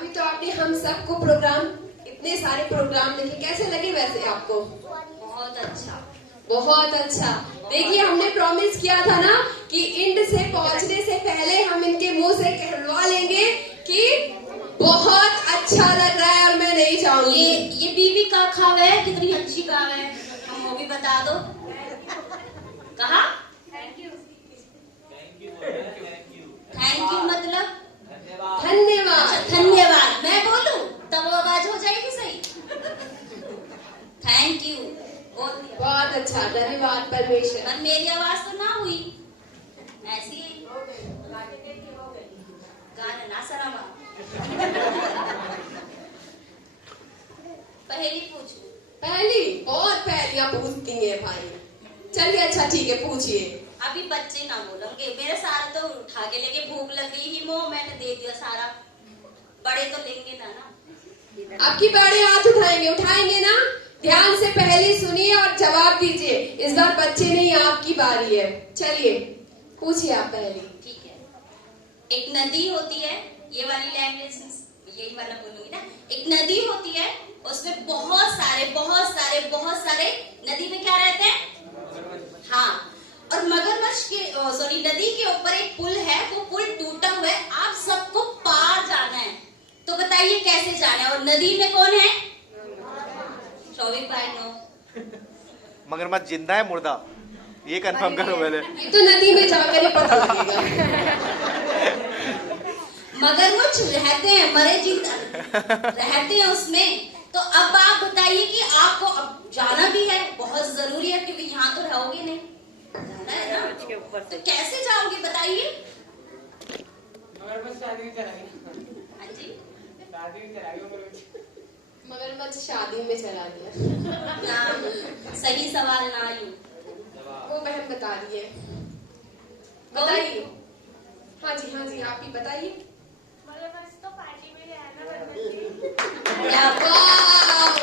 अभी तो आपने हम सबको प्रोग्राम, इतने सारे प्रोग्राम देखे, कैसे लगे वैसे आपको? बहुत अच्छा, बहुत अच्छा। देखिए हमने प्रॉमिस किया था ना कि इंड से पहुंचने से पहले हम इनके मुंह से कहलवा लेंगे कि बहुत अच्छा लग रहा है और मैं नहीं चाहूंगी। ये बीवी का खावे है, कितनी अच्छी गावे है, हम वो भी बता दो। कहा थैंक यू मतलब धन्यवाद। अच्छा धन्यवाद, मैं बोलूं तब वो आवाज हो जाएगी सही। थैंक यू बोल दिया। बहुत अच्छा, धन्यवाद परमेश्वर। पर मेरी आवाज तो ना हुई ऐसी ही। गाना ना सरामा। पहली पूछू? पहली बहुत पहलियां पूछती हैं भाई। चलिए अच्छा ठीक है, पूछिए। अभी बच्चे ना बोलेंगे, मेरे सारे तो उठा के लेके भूख लग गई ही मोह मैंने दे दिया सारा। बड़े तो लेंगे ना। आपकी बड़े हाथ उठाएंगे ना? ध्यान से पहले सुनिए और जवाब दीजिए। इस बार बच्चे नहीं, आपकी बारी है। चलिए पूछिए आप पहली। ठीक है। एक नदी होती है, ये वाली लैंग्वेज यही वाला बोलूंगी ना। एक नदी होती है, उसमें बहुत सारे नदी में क्या रहते हैं? हाँ। और मगरमच्छ के सॉरी नदी के ऊपर एक पुल है, वो पुल टूटा हुआ है, आप सबको पार जाना है। तो बताइए कैसे जाना है? और नदी में कौन है? 24/9। मगरमच्छ जिंदा है मुर्दा, ये कंफर्म करो पहले। ये तो नदी में जाकर ही पता लगेगा। मगरमच्छ रहते हैं, मरे जिंदा रहते हैं उसमें। तो अब आप बताइए कि आपको अब जाना भी है, बहुत जरूरी है, क्योंकि यहाँ तो रहोगे नहीं, जाना है ना। तो कैसे जाओगे बताइए? मगरमच्छ शादी में चला गया। हाँ जी, शादी में चला गया मगरमच्छ शादी में चला गया। ना सही सवाल ना यूं। वो बहन बता रही है, बताइए। हाँ जी आप ही बताइए। मगरमच्छ तो पार्टी में गया ना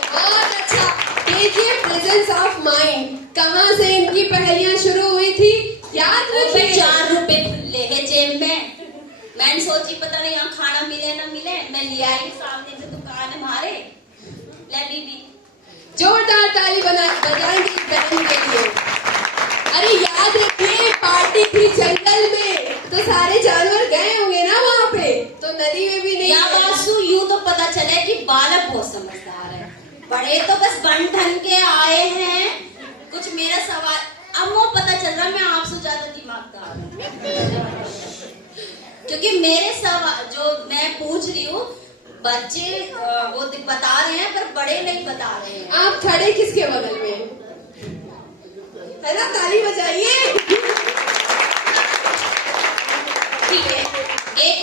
बहुत अच्छा। देखिए प्रेजेंस ऑफ माइंड, कहाँ से इनकी पहेलियां शुरू हुई थी याद रखिए। 4 रुपए खुले है जेब में। मैंने सोची पता नहीं यहाँ खाना मिले ना मिले, मैं ले आई, सामने से दुकान है हमारे। ले बीबी जोरदार ताली बजाएंगे इस बहन के लिए। अरे याद रखिए पार्टी थी जंगल में, तो सारे जानवर गए होंगे ना वहाँ पे, तो नदी में भी नहीं। या वासु यूं तो पता चले कि बालक बहुत समझदार है, बड़े तो बस बन ठन के आए हैं। कुछ मेरा सवाल अब वो पता चल रहा मैं आपसे ज्यादा दिमागदार हूँ, क्योंकि मेरे सवाल जो मैं पूछ रही हूँ बच्चे वो बता रहे हैं, पर बड़े नहीं बता रहे हैं। आप खड़े किसके बगल में है ना? ताली बजाइए। ठीक है, एक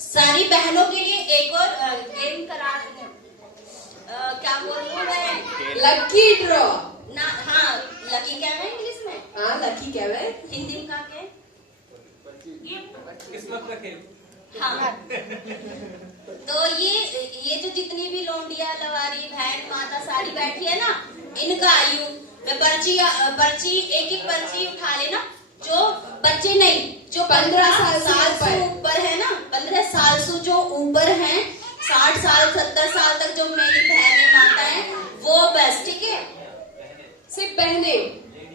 सारी बहनों के लिए एक और गेम करा रहे हैं। क्या बोल रही हूँ मैं? लकी ड्रॉ ना। हाँ, लकी क्या है इंग्लिश में? हाँ लकी क्या है? हिंदी में क्या है? किस्मत का खेल। हाँ। तो ये जो जितनी भी लोंडिया लवारी बहन माता सारी बैठी है ना, इनका आयु मैं पर्ची एक पर्ची उठा लेना। जो बच्चे नहीं, जो 15 साल से ऊपर है ना, 15 साल से जो ऊपर हैं, 60 साल 70 साल तक जो मेरी बहनें माता है वो बस, ठीक है? सिर्फ बहने,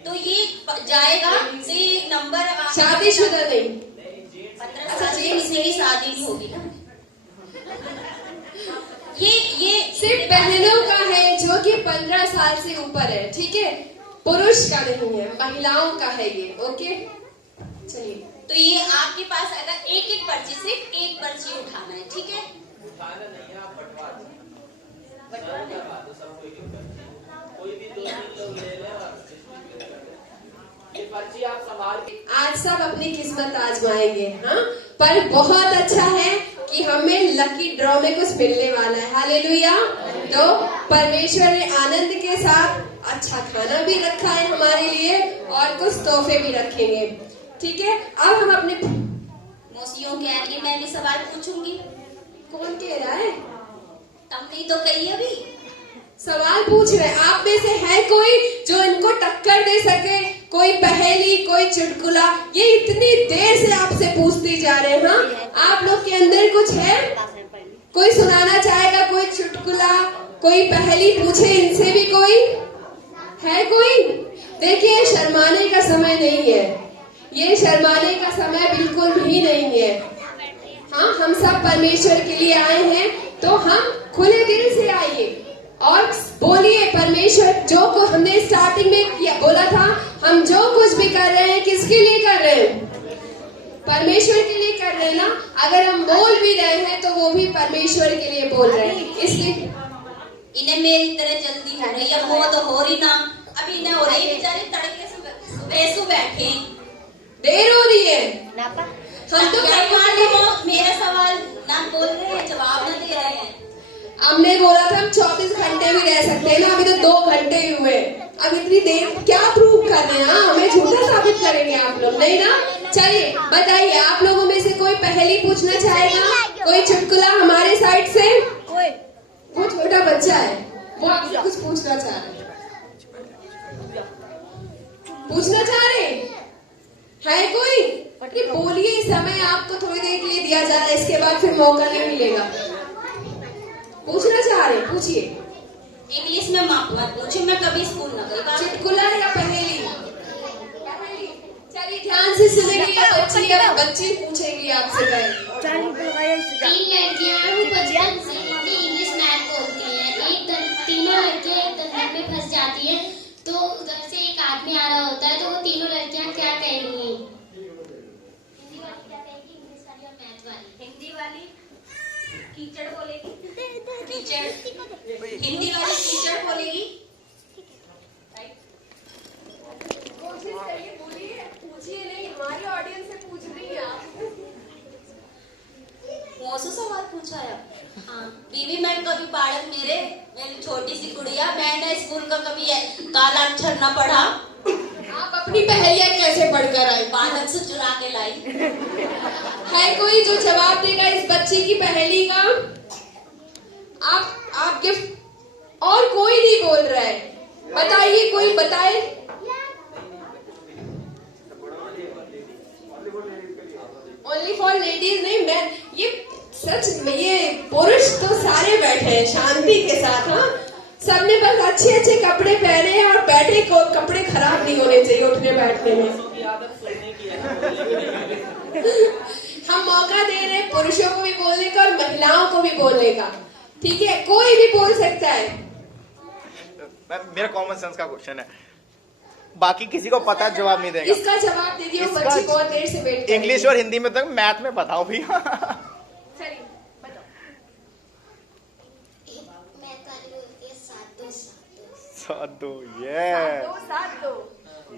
तो ये जाएगा सी नंबर। शादीशुदा नहीं। 15 साल से किसी की शादी नहीं होगी ना। ये सिर्फ बहनों का है जो कि 15 साल से ऊपर है, ठीक है? पुरुष का नहीं है, महिलाओं का है ये। ओके चलिए, तो ये आपके पास अगर एक पर्ची, सिर्फ एक पर्ची उठाना है, ठीक है? उठाना नहीं है, आप बंटवा दो। बंटवा दो। सबको एक पर्ची, कोई भी 2-3 लोग ले ले और ये पर्ची आप संभाल के। आज सब अपनी किस्मत आजमाएंगे। हाँ, पर बहुत अच्छा है कि हमें लकी ड्रॉ में कुछ मिलने वाला है। हालेलुया। तो परमेश्वर ने आनंद के साथ अच्छा खाना भी रखा है हमारे लिए और कुछ तोहफे भी रखेंगे, ठीक है? अब हम अपने मौसियों कह रही है मैं भी सवाल पूछूंगी। कौन कह रहा है? तुमने तो कही अभी सवाल पूछ रहे। आप में से है कोई जो इनको टक्कर दे सके? कोई पहेली, कोई चुटकुला, ये इतनी देर से आपसे पूछते जा रहे हैं। हाँ, आप लोग के अंदर कुछ है? कोई सुनाना चाहेगा? कोई चुटकुला, कोई पहेली पूछे इनसे भी? कोई है? कोई? देखिए, शर्माने का समय नहीं है, ये शर्माने का समय बिल्कुल भी नहीं है। हाँ, हम सब परमेश्वर के लिए आए हैं, तो हम खुले दिल से आइए और बोलिए परमेश्वर, जो को हमने स्टार्टिंग में किया बोला था, हम जो कुछ भी कर रहे हैं किसके लिए कर रहे हैं? परमेश्वर के लिए कर रहे हैं ना। अगर हम बोल भी रहे हैं तो वो भी परमेश्वर के लिए बोल रहे हैं। इसलिए इन्हें मेरी तरह जल्दी हो रही है, वो तो हो रही ना, अभी इन्हें हो रही है, बेचारे तड़के सुबह बैठे, देर हो रही है। हम तो मेरा सवाल ना बोल रहे हैं, जवाब ना दे रहे हैं। हमने बोला था हम 24 घंटे भी रह सकते हैं ना, अभी तो 2 घंटे ही हुए। अब इतनी देर क्या प्रूव कर रहे हैं? हमें झूठा साबित करेंगे आप लोग, नहीं ना? चलिए बताइए, आप लोगों में से कोई पहेली पूछना चाहेगा? कोई चुटकुला हमारे साइड से? वो छोटा बच्चा है, वो आपसे कुछ पूछना चाह रहे हैं। पूछना चाह रहे है कोई? अरे बोलिए, इस समय आपको थोड़ी देर के लिए दिया जा रहा है, इसके बाद फिर मौका नहीं मिलेगा। पूछना चाह रहे, पूछिए। इंग्लिश में मत पूछिए, मैं कभी स्कूल न गई। चुटकुला या पहेली? चलिए ध्यान से सुनेंगे, बच्ची पूछेंगी आपसे पहले। 3 लड़कियां हैं, वो बचपन से हिंदी इंग्लिश मैथ बोलती हैं। तीनों लड़कियां एक दलदल में फंस जाती हैं, तो उधर से एक आदमी आ रहा होता है, तो वो तीनों लड़कियां क्या कहेंगी? हिंदी वाली क्या कहेगी, इंग्लिश वाली और मैथ वाली? हिंदी वाली कीचड़ बोलेगी, कीचड़। हिंदी वाली कीचड़ बोलेगी। कोशिश करिए, बोलिए, पूछिए नहीं, हमारी ऑडियंस से पूछ रही है आप। मौसू सवाल पूछा है। हाँ, बीवी मैं कभी बालक मेरी छोटी सी गुड़िया, मैंने स्कूल का कभी काला अक्षर न पढ़ा। आप अपनी पहेलियां कैसे पढ़कर आए? बालक से चुरा के लाई। है कोई जो जवाब देगा इस बच्ची की पहेली का? आप गिफ्ट, और कोई नहीं बोल रहा है, बताइए, कोई बताए। ओनली फॉर लेडीज नहीं, मैं ये सच में, ये पुरुष तो सारे बैठे हैं शांति के साथ। हाँ, सबने बस अच्छे अच्छे कपड़े पहने हैं और बैठे को कपड़े खराब नहीं होने चाहिए उठने बैठने में। हम मौका दे रहे हैं पुरुषों को भी बोलने का और महिलाओं को भी बोलने का, ठीक है? कोई भी बोल सकता है। मेरा कॉमन सेंस का क्वेश्चन है, बाकी किसी को पता जवाब नहीं देगा। इसका जवाब दे दिया, बच्ची बहुत देर से वेट कर। इंग्लिश और हिंदी में, तो मैथ में बताओ भी। चलिए बताओ। मैथ वाली बोलती है 7 2 सात दो, 7 2।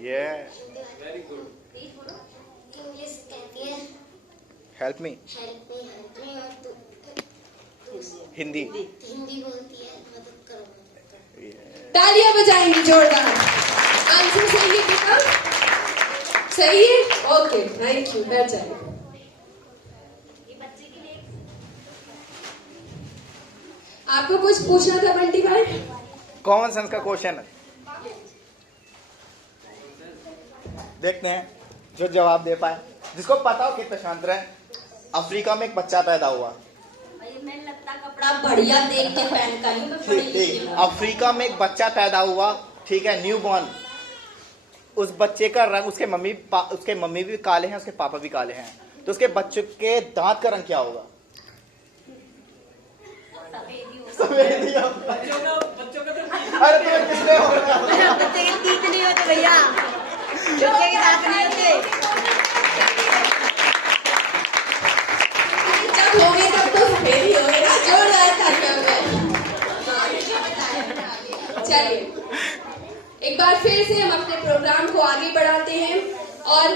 ये वेरी गुड। इंग्लिश कहती है हेल्प मी। हेल्प मी, और तू हिंदी बोलती है मदद करो। तालियां बजाएंगे जोरदार। आंसर सही है बेटा? सही है, ओके, थैंक यू। बैठ जाइए। आपको कुछ पूछना था बंटी भाई? कॉमन सेंस का क्वेश्चन है, देखते हैं जो जवाब दे पाए, जिसको पता हो। कितना शांत रहे। अफ्रीका में एक बच्चा पैदा हुआ। मैं लगता कपड़ा बढ़िया देख के पहन का ही मैं पढ़ी लिखी हूँ। अफ्रीका में एक बच्चा पैदा हुआ, ठीक है, न्यू बॉर्न। उस बच्चे का रंग, उसके मम्मी भी काले हैं, उसके पापा भी काले हैं, तो उसके बच्चे के दांत का रंग क्या होगा? सफेद। बच्चों का तो अरे तुम्हें किसने होगा? बच्चे के तीत नहीं होते भैया, बच्चे के दांत नहीं होते। जब होंगे तब तो सफेद ही होंगे ना। जोरदार तालियां बजाएं। चलिए एक बार फिर से हम अपने प्रोग्राम को आगे बढ़ाते हैं और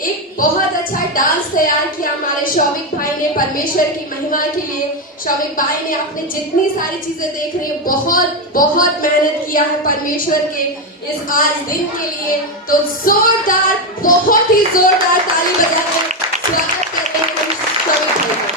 एक बहुत अच्छा डांस तैयार किया हमारे शौविक भाई ने परमेश्वर की महिमा के लिए। शौविक भाई ने अपने जितनी सारी चीजें देख रही है, बहुत बहुत मेहनत किया है परमेश्वर के इस आज दिन के लिए। तो जोरदार, बहुत ही जोरदार ताली बजाकर स्वागत करते हैं हम शौविक भाई का।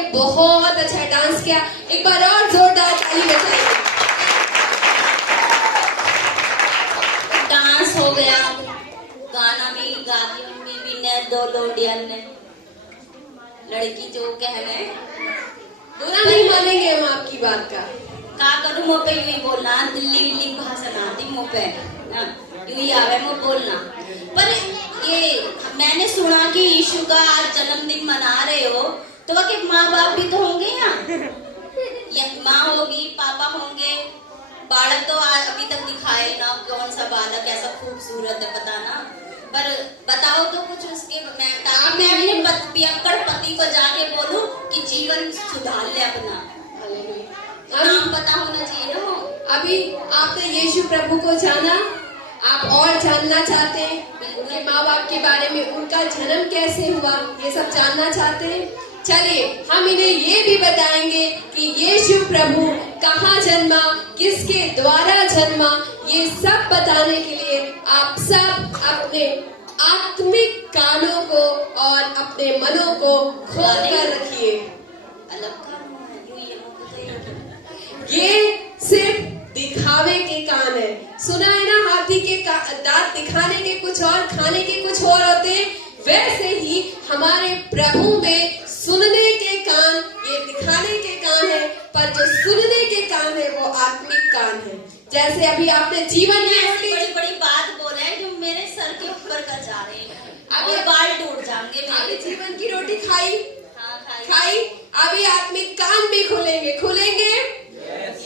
ने बहुत अच्छा डांस किया। एक बार और जोरदार ताली बजाइए। डांस हो गया, गाना भी गा के मम्मी भी ने, दो लोडियन ने, लड़की जो कहने बुरा नहीं मानेंगे हम आपकी बात का। का करूं मुँह पे यूं ही बोलना, दिल्ली विल्ली भाषा आती मुँह पे, यूं ही आवे मुँह बोलना। पर ये मैंने सुना कि यीशु का आज जन्मदिन मना रहे हो, तो वह के माँ बाप भी तो होंगे यहाँ, माँ होगी, पापा होंगे, बालक तो आज अभी तक दिखाए ना कौन सा बालक ऐसा खूबसूरत है बताना। पर बताओ तो कुछ उसके, मैं अपने पियक्कड़ पति को जाके बोलूं कि जीवन सुधार ले अपना, नाम पता होना चाहिए ना। अभी आपने यीशु प्रभु को जाना, आप और जानना चाहते हैं उनके माँ बाप के बारे में, उनका जन्म कैसे हुआ, ये सब जानना चाहते हैं। चलिए हम इन्हें ये भी बताएंगे कि यीशु प्रभु कहाँ जन्मा, किसके द्वारा जन्मा, ये सब बताने के लिए आप सब अपने आत्मिक कानों को और अपने मनों को खोल कर रखिए। ये सिर्फ दिखावे के कान है। सुना है ना, हाथी के दांत दिखाने के कुछ और, खाने के कुछ और होते हैं। वैसे ही हमारे प्रभु में सुनने के कान, ये दिखाने के कान है, पर जो सुनने के कान है वो आत्मिक कान है। जैसे अभी आपने जीवन में ऐसी बड़ी बड़ी बात बोले हैं जो मेरे सर के ऊपर का जा रहे हैं, अभी बाल टूट जाएंगे। आपने जीवन की रोटी खाई, हाँ खाई, अभी आत्मिक कान भी खुलेंगे,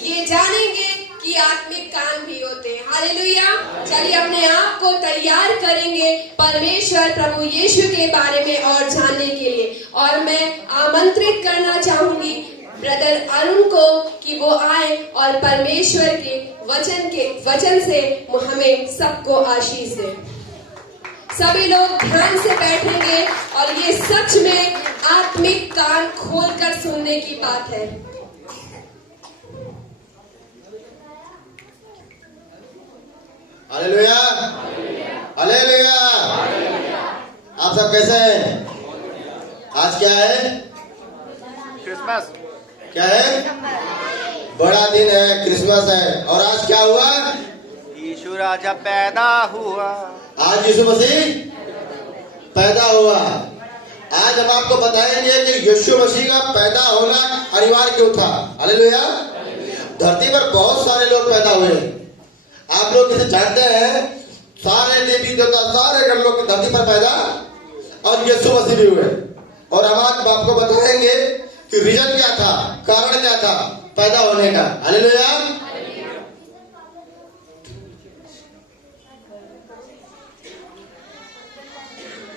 ये जानेंगे कि आत्मिक कान भी होते हैं। हालेलुया। चलिए अपने आप को तैयार करेंगे परमेश्वर प्रभु यीशु के बारे में और जानने के लिए। और मैं आमंत्रित करना चाहूंगी ब्रदर अरुण को कि वो आए और परमेश्वर के वचन से हमें सबको आशीष दे। सभी लोग ध्यान से बैठेंगे और ये सच में आत्मिक कान खोलकर सुनने की बात है। Hallelujah, hallelujah. आप सब कैसे हैं? आज क्या है? क्रिसमस। क्या है? बड़ा दिन है, क्रिसमस है। और आज क्या हुआ? यीशु राजा पैदा हुआ। आज यीशु मसीह पैदा हुआ। आज हम आपको बताएंगे कि यीशु मसीह का पैदा होना अनिवार्य क्यों था। हालेलुया। धरती पर बहुत सारे लोग पैदा हुए। आप लोग इसे जानते हैं, सारे देवी देवता, सारे लोग धरती पर पैदा, और यीशु मसीह भी हुए। और हम आज आपको बताएंगे कि रीजन क्या था, कारण क्या था पैदा होने का। हालेलुया।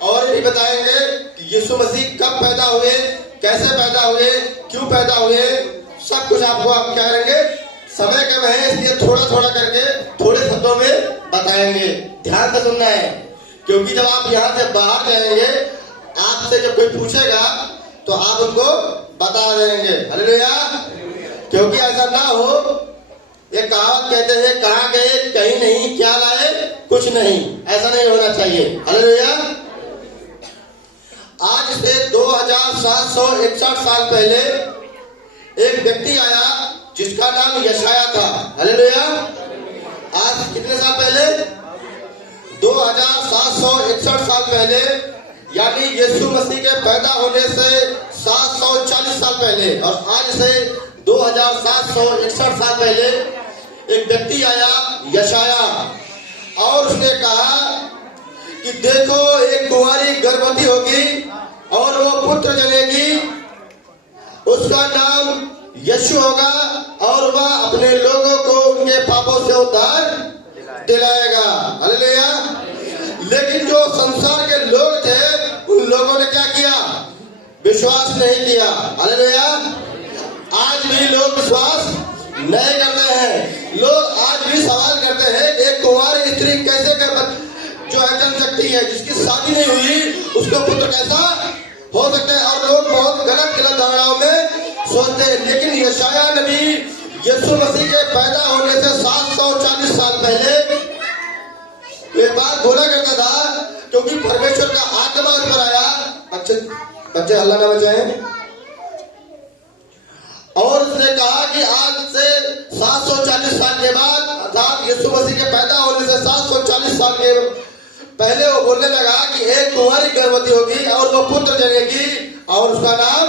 और भी बताएंगे कि यीशु मसीह कब पैदा हुए, कैसे पैदा हुए, क्यों पैदा हुए, सब कुछ आपको आप क्या करेंगे, समय कम है इसलिए थोड़ा थोड़ा करके थोड़े शब्दों में बताएंगे। ध्यान से सुनना है, क्योंकि जब आप यहाँ से बाहर जाएंगे, आपसे जब कोई पूछेगा तो आप उनको बता देंगे। हालेलुया। क्योंकि ऐसा ना हो, ये कहावत कहते हैं, कहाँ गए कहीं नहीं, क्या लाए कुछ नहीं, ऐसा नहीं होना चाहिए। हालेलुया। आज से 2761 साल पहले एक व्यक्ति आया जिसका नाम यशाया था। हालेलुया। आज कितने साल पहले? 2761 साल पहले, यानी यीशु मसीह के पैदा होने से 740 साल पहले, और आज से 2761 साल पहले एक व्यक्ति आया यशाया, और उसने कहा कि देखो एक कुंवारी गर्भवती होगी और वो पुत्र जनेगी, उसका नाम यीशु होगा, और वह अपने लोगों को उनके पापों से उद्धार दिलाएगा। हालेलुया। लेकिन जो संसार के लोग थे, उन लोगों ने क्या किया? विश्वास नहीं किया। हालेलुया। आज भी लोग विश्वास नहीं करते हैं। लोग आज भी सवाल करते हैं, एक कुंवारी स्त्री कैसे जो है जन सकती है, जिसकी शादी नहीं हुई, उसको पुत्र कैसा हो सकता है? और लोग बहुत गलत धारणाओं में सोचते हैं। लेकिन यशाया नबी यीशु मसीह के पैदा होने से 740 साल पहले एक बात बोला करता था, क्योंकि परमेश्वर का आत्मा उस पर आया। बच्चे हल्ला ना बचाएं। 740 साल के बाद अर्थात यीशु मसीह के पैदा होने से 740 साल के पहले वो बोलने लगा कि एक कुंवारी गर्भवती होगी और वो पुत्र जनेगी और उसका नाम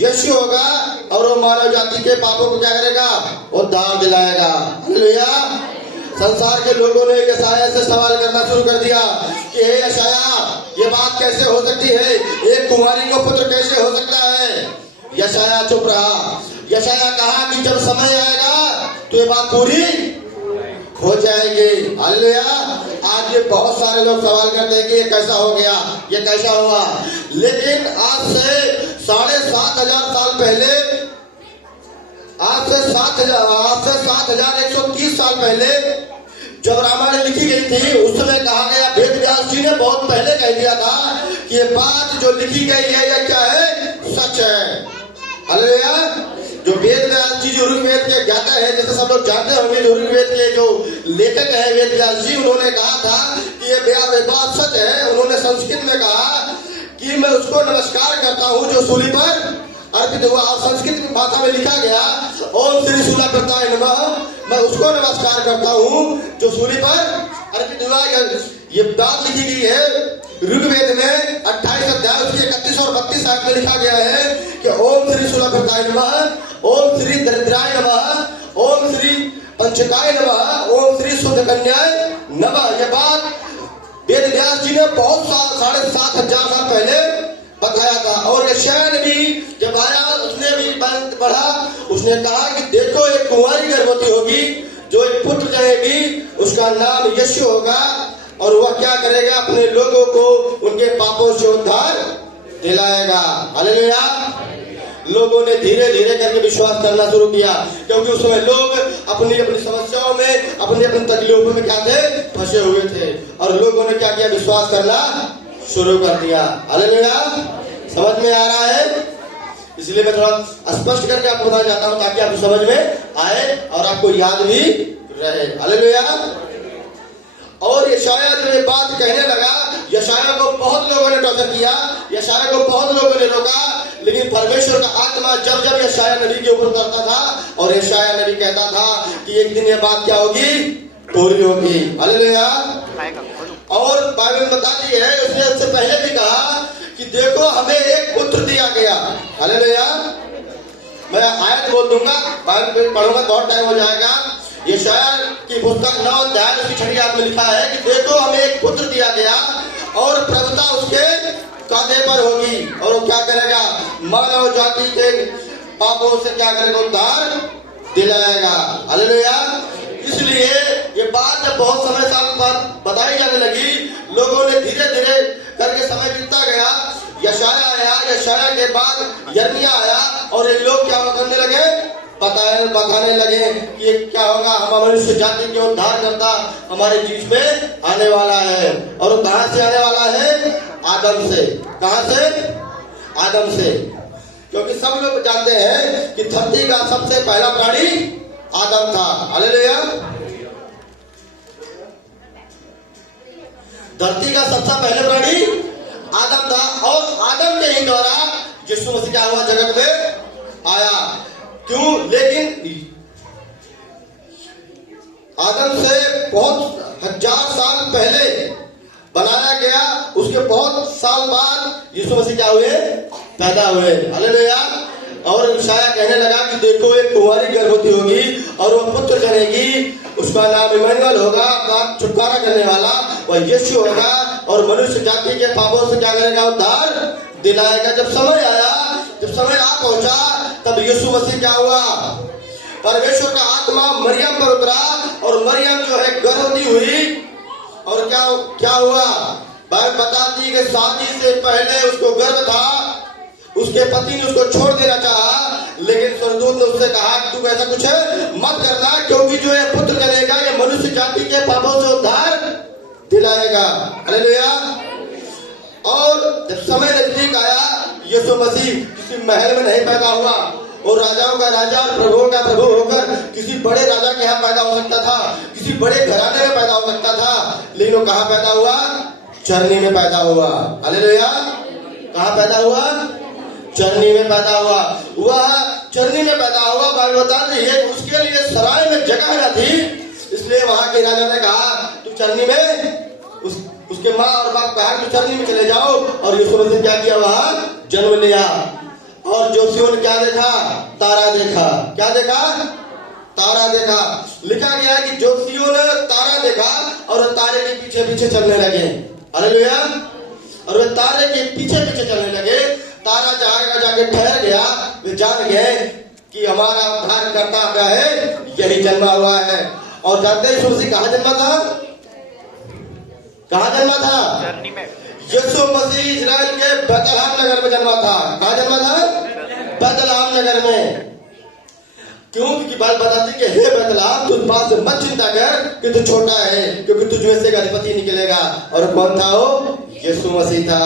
यीशु होगा और वो मानव जाति के पापों को क्या करेगा, उद्धार दिलाएगा। हालेलुया। संसार के लोगों ने यशायाह से सवाल करना शुरू कर दिया कि हे यशायाह, ये बात कैसे हो सकती है, एक कुंवारी को पुत्र कैसे हो सकता है। यशायाह चुप रहा। यशायाह कहा कि जब समय आएगा तो ये बात पूरी हो जाएगी। हालेलुया। आज ये बहुत सारे लोग सवाल करते हैं कि ये कैसा हो गया, ये कैसा हुआ, लेकिन आज से 7,500 साल पहले, आज से 7,130 साल पहले जब रामायण लिखी गई थी, उस समय कहा गया, वेद व्यास जी ने बहुत पहले कह दिया था कि ये बात जो लिखी गई है यह क्या है, सच है। हालेलुया। जो वेद व्यास जी जो ऋग्वेद के ज्ञाता है, जैसे सब लोग जानते होंगे, जो ऋग्वेद के जो लेखक है वेद व्यास जी, उन्होंने कहा था कि ये बात सच है। उन्होंने संस्कृत में कहा कि मैं उसको नमस्कार करता हूँ जो सूली पर अर्पित हुआ, और संस्कृत भाषा में लिखा गया ओम श्री शूलाकृताय नमः, मैं उसको नमस्कार करता हूँ जो सूली पर अर्पित हुआ। ये बात लिखी गई है ऋग्वेद में 28 अध्याय उसके 31 और 32 आयत में लिखा गया है कि ओम श्री शूलाकृताय नमः, ओम श्री दरिद्राय नमः, ओम श्री पंचकाय नमः, ओम श्री शुद्ध कन्याय नमः। ये बात वेद व्यास जी ने बहुत 7,500 साल पहले बताया था। और यशायाह ने भी जब आया, उसने भी पढ़ा, उसने कहा कि देखो एक कुंवारी गर्भवती होगी जो एक पुत्र जनेगी, उसका नाम यीशु होगा और वह क्या करेगा, अपने लोगों को उनके पापों से उद्धार दिलाएगा। हालेलुया। लोगों ने धीरे धीरे करके विश्वास करना शुरू किया, क्योंकि उस समय लोग अपनी अपनी समस्याओं में, अपनी अपनी तकलीफों में क्या थे, फंसे हुए थे, और लोगों ने क्या किया, विश्वास करना शुरू कर दिया। हालेलुया। समझ में आ रहा है? इसलिए मैं थोड़ा स्पष्ट करके आपको बताना चाहता हूं ताकि आपको समझ में आए और आपको याद भी रहे। हालेलुया। और यशायाह जब ये बात कहने लगा, यशायाह को बहुत लोगों ने टॉर्चर किया, यशायाह को बहुत लोगों ने रोका, लेकिन परमेश्वर का आत्मा जब जब यशायाह नबी के ऊपर उतरता था और यशायाह नबी कहता था कि एक दिन ये बात क्या होगी, पूरी होगी। हालेलुया। और बाइबल बताती है, उसने उससे पहले भी कहा कि देखो हमें एक पुत्र दिया गया। हालेलुया। मैं आयत बोल दूंगा, बाइबल पढ़ूंगा, बहुत टाइम हो जाएगा। यशायाह की पुस्तक 9 अध्याय उसकी 6 आयत में लिखा है कि देखो हमें एक पुत्र दिया गया और प्रभुता उसके कांधे पर होगी, और वो क्या करेगा, मानव जाति के पापों से क्या करेगा, उद्धार दिलाएगा। हालेलुया। इसलिए ये बात जब बहुत समय साल बाद बताई जाने लगी, लोगों ने धीरे धीरे करके समय बीतता गया, यशायाह आया, यशायाह के बाद यिर्मयाह आया, और ये लोग क्या करने लगे, बताने लगे कि ये क्या होगा, हम मनुष्य जाति के उद्धार करता हमारे बीच में आने वाला है। और वो कहां से आने वाला है, आदम से। कहां से, आदम से। क्योंकि सब लोग जानते हैं कि धरती का सबसे पहला प्राणी आदम था। हालेलुया। धरती का सबसे पहले प्राणी आदम था, और आदम के ही द्वारा यीशु मसीह क्या हुआ, जगत में आया। क्यों? लेकिन आदम से बहुत 1000 साल पहले बनाया गया, उसके बहुत साल बाद यीशु मसीह क्या हुए, पैदा हुए। हालेलुया। और यशायाह कहने लगा कि देखो एक कुंवारी गर्भवती होगी और वो पुत्र जनेगी, उसका नाम इम्मानुएल होगा, छुटकारा करने वाला, वह यीशु होगा, और मनुष्य जाति के पापों से क्या करेगा, उद्धार दिलाएगा। जब समय आया, जब समय आ पहुंचा, तब यीशु मसीह क्या हुआ, परमेश्वर का आत्मा मरियम पर उतरा, और मरियम जो है गर्भवती हुई, और क्या हुआ, बाइबल बताती है कि शादी से पहले उसको गर्भ था, उसके पति ने उसको छोड़ देना चाहा, लेकिन स्वर्गदूत ने उससे कहा कि तू ऐसा कुछ मत करना, क्योंकि जो ये पुत्र जनेगा ये मनुष्य जाति के पापों से उद्धार दिलाएगा। हालेलुया। और जब समय नजदीक आया, यीशु मसीह किसी महल में नहीं पैदा हुआ, और राजाओं का राजा और प्रभुओं का प्रभु होकर किसी बड़े राजा के यहाँ पैदा हो सकता था, किसी बड़े घराने में पैदा हो सकता था, लेकिन वो कहाँ पैदा हुआ, चरनी में पैदा हुआ। हालेलुया। कहाँ पैदा हुआ, चरनी में पैदा हुआ। वह चरनी में पैदा हुआ। बाइबल बताते हैं उसके लिए सराय में जगह न थी, इसलिए वहां के राजा ने कहा तू चरनी में उसके माँ और बाप कहा तू चरनी में चले जाओ, और यीशु मसीह क्या किया, वहां जन्म लिया। और जोशियों ने क्या देखा, तारा देखा। क्या देखा, तारा देखा। लिखा गया है कि जोशियों ने तारा देखा और तारे के पीछे पीछे चलने लगे। हालेलुया। और वे तारे के पीछे पीछे चलने लगे। तारा जाके ठहर गया, वे जान गए कि हमारा उद्धारकर्ता क्या है, यही जन्मा हुआ है। और जानते हैं यीशु मसीह कहाँ जन्मा था, कहाँ जन्मा था, जर्नी में। यीशु मसीह इजराइल के बैतलहम नगर में जन्मा था। कहाँ जन्मा था, बैतलहम नगर में। क्यों, क्योंकि बाइबल बताती कि हे बैतलहम तू इस बात से मत चिंता कर कि तू छोटा है, क्योंकि तुझ में से एक अधिपति निकलेगा। और कौन था वो, यीशु मसीह था,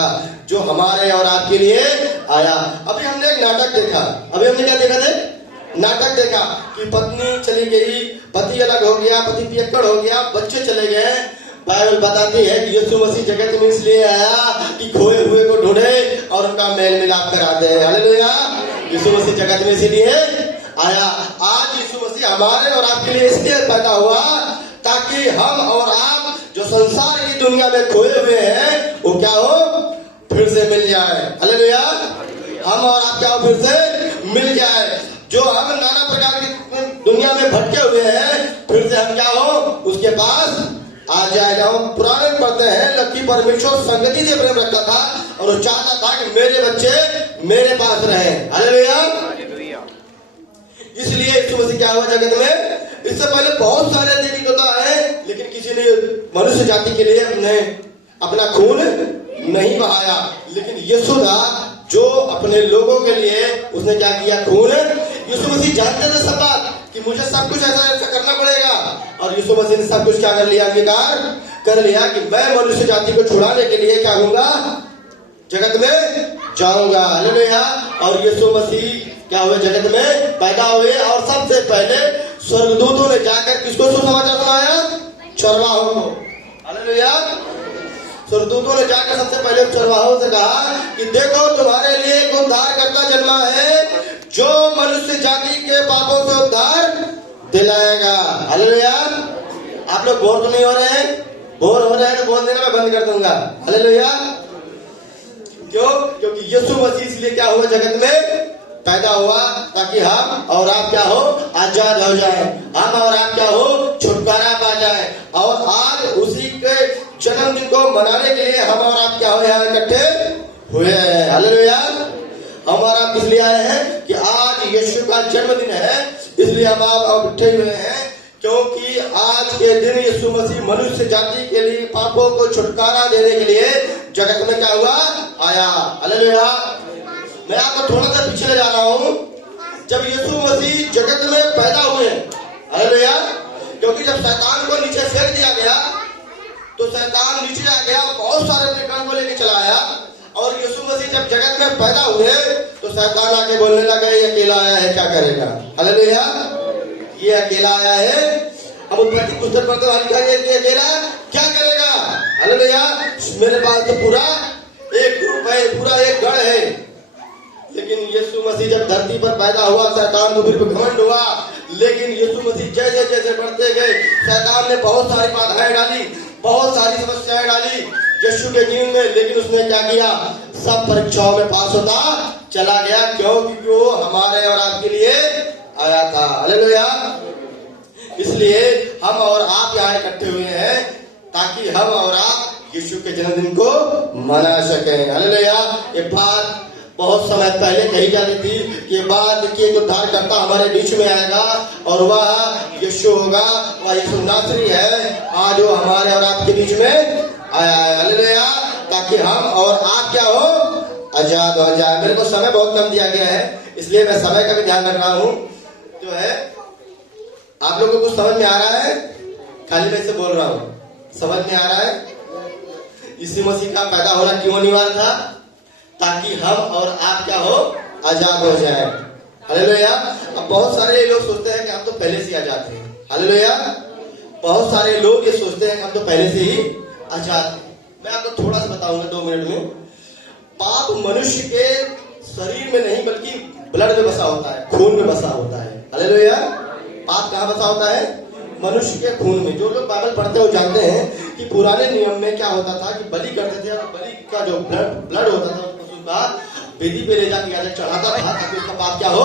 जो हमारे और आपके लिए आया। अभी हमने एक नाटक देखा, अभी हमने क्या देखा थे, नाटक देखा कि पत्नी चली गई, पति अलग हो गया, पति पियक्कड़ हो गया, बच्चे चले गए। बाइबल बताती है कि यीशु मसीह जगत में इसलिए आया कि खोए हुए को ढूंढे और उनका मेल मिलाप करा दे। हालेलुया। यीशु मसीह जगत में इसलिए आया। आज यीशु मसीह हमारे और आपके लिए इसलिए पैदा हुआ ताकि हम और आप जो संसार की दुनिया में खोए हुए हैं वो क्या हो, फिर से मिल जाए। हालेलुया। हम और आप क्या हो, फिर से मिल जाए। जो हम नाना प्रकार की दुनिया में भटके हुए हैं, फिर से हम क्या हो, उसके पास आ जाएगा। हम पुराने पढ़ते हैं लकी परमेश्वर संगति से प्रेम रखता था और वो चाहता था कि मेरे बच्चे मेरे पास रहे। हालेलुया। इसलिए यीशु मसीह क्या हुआ जगत में। इससे पहले बहुत सारे देवी देवता है, लेकिन किसी ने मनुष्य जाति के लिए अपना खून नहीं बहाया, लेकिन यीशु था जो अपने लोगों के लिए उसने क्या किया, खून। यीशु मसीह जानते थे सब बात कि मुझे सब कुछ ऐसा करना पड़ेगा, और यीशु मसीह ने सब कुछ क्या कर लिया, अंगीकार कर लिया कि मैं मनुष्य जाति को छुड़ाने के लिए क्या होगा, जगत में जाऊंगा। हालेलुया। और यीशु मसीह क्या हुए, जगत में पैदा हुए। और सबसे पहले स्वर्गदूतों ने जाकर किसको सुसमाचार सुनाया, चरवाहों को। हालेलुया। स्वर्गदूतों ने जाकर सबसे पहले चरवाहों से कहा कि देखो तुम्हारे लिए एक उद्धारकर्ता जन्मा है जो मनुष्य जाति के पापों से उद्धार दिलाएगा। हालेलुया। आप लोग बोर तो नहीं हो रहे हैं, बोर हो रहे हैं तो बोल देना, मैं बंद कर दूंगा। हालेलुया। क्यों, क्योंकि यीशु मसीह इसलिए क्या हुआ, जगत में पैदा हुआ ताकि हम और आप क्या हो, आजाद हो जाए, हम और आप क्या हो, छुटकारा पा जाए। और आज उसी के जन्मदिन को मनाने के लिए हम और आप क्या हो, यहाँ इकट्ठे हुए हैं। हालेलुया। हम और आप इसलिए आए हैं कि आज यीशु का जन्मदिन है, इसलिए हम आप इकट्ठे हुए हैं, क्योंकि आज के दिन यीशु मसीह मनुष्य जाति के लिए पापों को छुटकारा देने के लिए जगत में क्या हुआ, आया। हालेलुया। मैं आपको थोड़ा सा पीछे ले जा रहा हूं। जब यीशु मसीह जगत में पैदा हुए, हालेलुया, क्योंकि जब शैतान को नीचे फेंक दिया गया तो शैतान नीचे आ गया, बहुत सारे अपने गण को लेके चला आया। और यीशु मसीह जब जगत में पैदा हुए तो शैतान आके बोलने लगा ये अकेला आया है, क्या करेगा। हालेलुया। ये अकेला आया है। हम उत्पत्ति पुस्तक पढ़ते हैं, ये अकेला क्या करेगा। हालेलुया। मेरे पास तो पूरा एक ग्रुप है, पूरा एक गण है। लेकिन यीशु मसीह जब धरती पर पैदा हुआ, शैतान को फिर घमंड हुआ, लेकिन यीशु मसीह जैसे जैसे बढ़ते गए, शैतान ने बहुत सारी बाधाएं डाली, बहुत सारी समस्याएं डाली यीशु के जीवन में, लेकिन उसने क्या किया, सब परीक्षाओं में पास होता चला गया। क्यों, क्योंकि वो हमारे और आपके लिए आया था। हालेलुया। इसलिए हम और आप यहाँ इकट्ठे हुए हैं ताकि हम और आप यीशु के जन्मदिन को मना सकें। हालेलुया। ये बात बहुत समय पहले कही जाती थी कि बाद देखिए एक उद्धारकर्ता हमारे बीच में आएगा और वह यीशु होगा, वह यीशु नासरी है। आज वो हमारे और आपके बीच में आया है। हालेलुया। ताकि हम और आप क्या हो, आजाद हो जाए। मेरे को समय बहुत कम दिया गया है, इसलिए मैं समय का भी ध्यान रख रहा हूँ। जो है आप लोगों को कुछ समझ में आ रहा है, खाली मैं इसे बोल रहा हूँ, समझ में आ रहा है। यीशु मसीह का पैदा होना क्यों अनिवार्य था, ताकि हम और आप क्या हो, आजाद हो जाए। हालेलुया। अब बहुत सारे लोग सोचते हैं कि हम तो पहले से आजाद हैं। हालेलुया। बहुत सारे लोग ये सोचते हैं कि हम तो पहले से ही आजाद हैं। मैं आपको थोड़ा सा बताऊंगा 2 मिनट में। पाप मनुष्य के शरीर में नहीं बल्कि ब्लड में बसा होता है, खून में बसा होता है। हालेलुया। पाप कहाँ बसा होता है? मनुष्य के खून में। जो लोग बाइबल पढ़ते हो जानते हैं कि पुराने नियम में क्या होता था कि बलि करते थे और बलि का जो ब्लड होता था उसको बाद वेदी पे ले जाकर याजक चढ़ाता था ताकि उसका पाप क्या हो?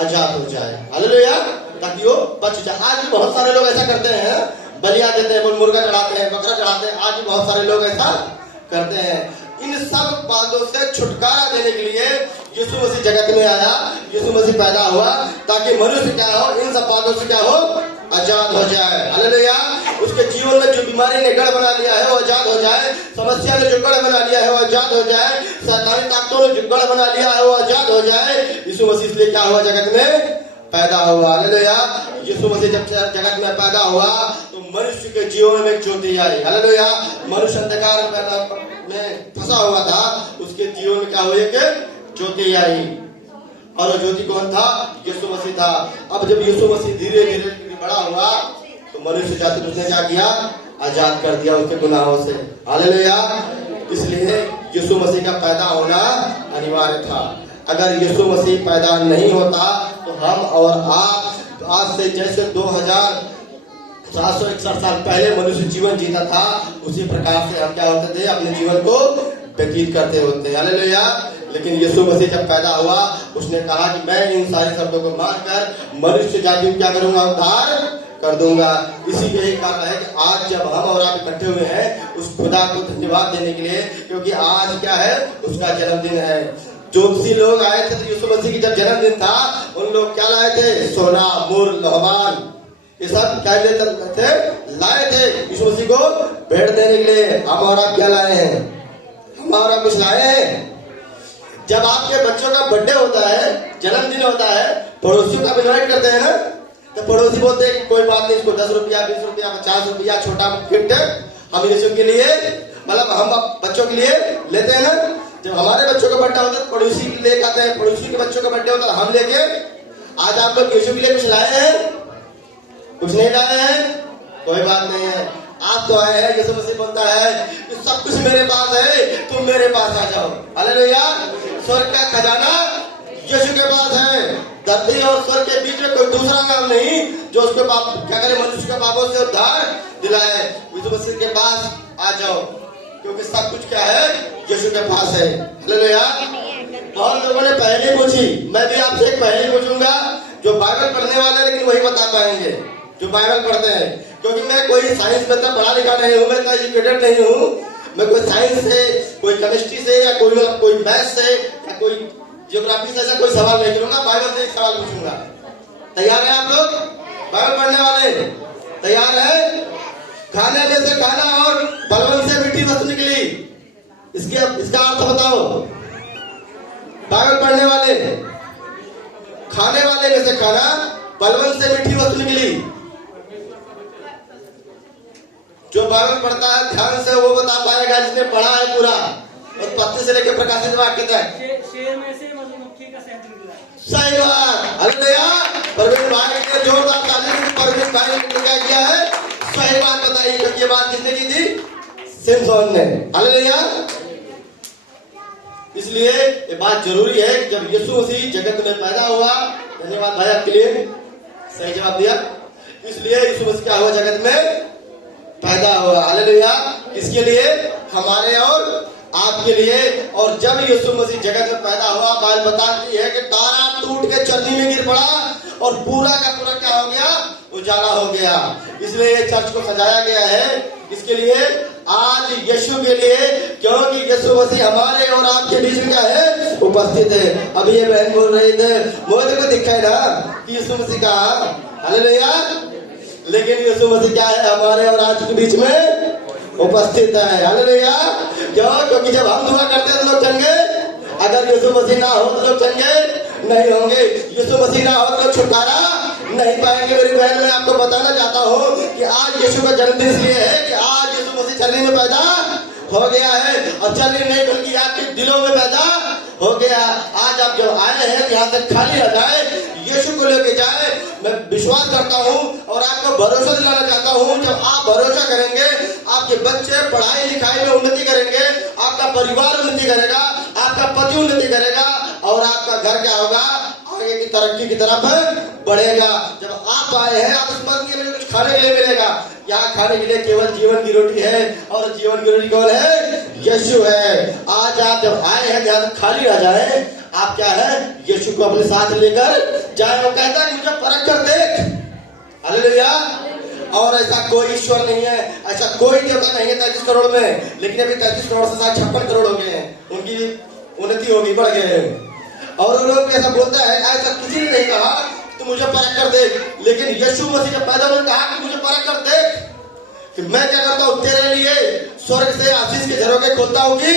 आजाद हो जाए। हालेलुया, ताकि वो बच जाए। आज भी बहुत सारे लोग ऐसा करते हैं, बलिया देते हैं, मुर्गा चढ़ाते हैं, बकरा चढ़ाते हैं। आज भी बहुत सारे लोग ऐसा करते हैं। इन सब बातों से छुटकारा देने के लिए यीशु मसीह जगत में आया, यीशु मसीह पैदा हुआ ताकि मनुष्य क्या हो? इन सब बातों से क्या हो? आजाद हो जाए। हालेलुया। उसके जीवन में जो बीमारी ने गढ़ बना लिया है वो आजाद हो जाए, समस्या ने जो गढ़ बना लिया है वो आजाद हो जाए, शैतानी ताकतों ने जो गढ़ बना लिया है वो आजाद हो जाए। यीशु मसीह इसलिए क्या हुआ? जगत में पैदा हुआ। हालेलुया। यीशु मसीह जब जगत में पैदा हुआ तो मनुष्य के जीवन में एक ज्योति आई। हालेलुया। मनुष्य अंधकार में फंसा हुआ था, उसके जीवन में क्या हुआ? एक ज्योति आई। और वो ज्योति कौन था? यीशु मसीह था। अब जब यीशु मसीह धीरे धीरे बड़ा हुआ तो मनुष्य जाति को उसने क्या किया? आजाद कर दिया उसके गुनाहों से। हालेलुया। इसलिए यीशु मसीह का पैदा होना अनिवार्य था। अगर यीशु मसीह पैदा नहीं होता तो हम और आप आज से जैसे 2761 साल पहले मनुष्य जीवन जीता था उसी प्रकार से हम क्या होते थे? अपने जीवन को व्यतीत करते होते। हालेलुया। लेकिन यीशु मसीह जब पैदा हुआ उसने कहा कि मैं इन सारी शब्दों को मानकर मनुष्य जाति को क्या करूंगा? उद्धार कर दूंगा। इसी का यही कारण है कि आज जब हम और आप इकट्ठे हुए हैं उस खुदा को धन्यवाद देने के लिए, क्योंकि आज क्या है? उसका जन्मदिन है। जो किसी लोग आए थे तो यीशु मसीह की जब जन्मदिन था उन लोग क्या लाए थे? सोना, मूर, लोहमान, ये सब क्या लाए थे यीशु मसीह को भेंट देने के लिए। हम और आप क्या लाए हैं? हम और आप कुछ लाए हैं? जब आपके बच्चों का बर्थडे होता है, जन्मदिन होता है, पड़ोसियों का इनवाइट करते हैं ना, तो पड़ोसी बोलते हैं कोई बात नहीं, इसको 10 रुपया, 20 रुपया, 50 रुपया छोटा गिफ्ट हम यीशु के लिए, मतलब हम बच्चों के लिए लेते हैं ना। जब हमारे बच्चों का बर्थडे होता है पड़ोसी लेके आते हैं, पड़ोसी के बच्चों का बर्थडे होता है हम लेके। आज आप लोग यीशु के लिए कुछ लाए हैं? कुछ नहीं लाए हैं? कोई बात नहीं है। आप तो आए हैं, यीशु मसीह बोलता है कि सब कुछ मेरे पास है, तुम मेरे पास आ जाओ। हालेलुया। स्वर्ग का खजाना यीशु के पास है। धरती और स्वर्ग के बीच में कोई दूसरा नाम नहीं जो उसके पाप क्या करे? मनुष्य के पापों से उद्धार दिलाए। यीशु मसीह के पास आ जाओ क्योंकि सब कुछ क्या है? यीशु के पास है। हालेलुया। बहुत लोगों ने पहले पूछी, मैं भी आपसे एक पहले पूछूंगा जो बाइबल पढ़ने वाले लेकिन वही बता पाएंगे जो बाइबल पढ़ते हैं, क्योंकि मैं कोई साइंस में तो पढ़ा लिखा नहीं हूँ, मैं तो एजुकेटेड नहीं हूँ। मैं कोई साइंस से, कोई केमिस्ट्री से या कोई मैथ से या कोई ज्योग्राफी से ऐसा कोई सवाल नहीं करूंगा। बाइबल से एक सवाल पूछूंगा। तैयार है आप लोग? बाइबल पढ़ने वाले तैयार है? खाने में से खाना और बलवन से मीठी वस्तु निकली, इसका अर्थ बताओ। बाइबल पढ़ने वाले, खाने वाले में से खाना, बलवन से मीठी वस्तु निकली। जो बाइबल पढ़ता है ध्यान से वो बता पाएगा, जिसने पढ़ा है पूरा। और पत्ते से लेकर प्रकाशित वाक्य तक शेर में से मधुमक्खी का शहद निकला। सही बात। हालेलुया। परवीन भाई ने जोरदार ताली दी। परवीन भाई ने क्या किया है? सही बात बताई। क्योंकि ये बात किसने की थी? सिमसोन ने। हालेलुया। इसलिए ये बात जरूरी है कि जब यीशु मसीह जगत में पैदा हुआ, धन्यवाद भाई आपके लिए, सही जवाब दिया। इसलिए यीशु मसीह क्या हुआ? जगत में पैदा हुआ। हालेलुया। किसके लिए? हमारे और आपके लिए। और जब यीशु मसीह जगत में पैदा हुआ, बाइबल बताती है कि तारा टूट के चरनी में गिर पड़ा और पूरा का पूरा क्या हो गया? उजाला हो गया। इसलिए ये चर्च को सजाया गया है। किसके लिए? आज यीशु के लिए, क्योंकि यीशु मसीह हमारे और आपके बीच में क्या है? उपस्थित है। अभी ये बहन बोल रही थे, मुझे को दिखा है ना कि यीशु मसीह का। हालेलुया। लेकिन यीशु मसीह क्या है? हमारे और आज के बीच में उपस्थित है। हालेलुया। क्यों? क्योंकि जब हम दुआ करते हैं तो लोग चंगे, अगर यीशु मसीह ना हो तो लोग चंगे नहीं होंगे। यीशु मसीह ना हो तो लोग छुटकारा नहीं पाएंगे। मेरी बहन, मैं आपको बताना चाहता हूँ कि आज यीशु का जन्मदिन इसलिए है कि आज यीशु मसीह चरनी में पैदा हो गया है। और चरनी नहीं बल्कि आपके दिलों में पैदा हो गया। आज आप जब आए हैं यहाँ से खाली हो जाए, यीशु को लेके जाए। मैं विश्वास करता हूँ और आपको भरोसा दिलाना चाहता हूँ, जब आप भरोसा करेंगे आपके बच्चे पढ़ाई लिखाई में उन्नति करेंगे, आपका परिवार उन्नति करेगा, आपका पति उन्नति करेगा और आपका घर क्या होगा? आगे की तरक्की की तरफ बढ़ेगा। जब आप आए हैं आप स्मरण के लिए कुछ खाने के लिए मिलेगा। यहाँ खाने के लिए केवल जीवन की रोटी है और जीवन की रोटी कौन है? यीशु है। आज आप जब आए हैं यहाँ खाली रह जाए, आप क्या है? यीशु को अपने साथ लेकर जाए। वो कहता है कि मुझे परख कर देख। हालेलुया। और ऐसा कोई ईश्वर नहीं है, ऐसा कोई देवता नहीं है 33 करोड़ में, लेकिन अभी 33 करोड़ से 56 करोड़ हो गए हैं, उनकी उन्नति होगी, बढ़ गए हैं। और उन लोग ऐसा बोलता है, ऐसा किसी ने नहीं कहा तू मुझे परख कर देख, लेकिन यीशु मसीह जब पैदा हुए कहा कि मुझे परख कर देख, कि मैं क्या करता हूँ तेरे लिए स्वर्ग से आशीष के झरोखे खोलता हूँ कि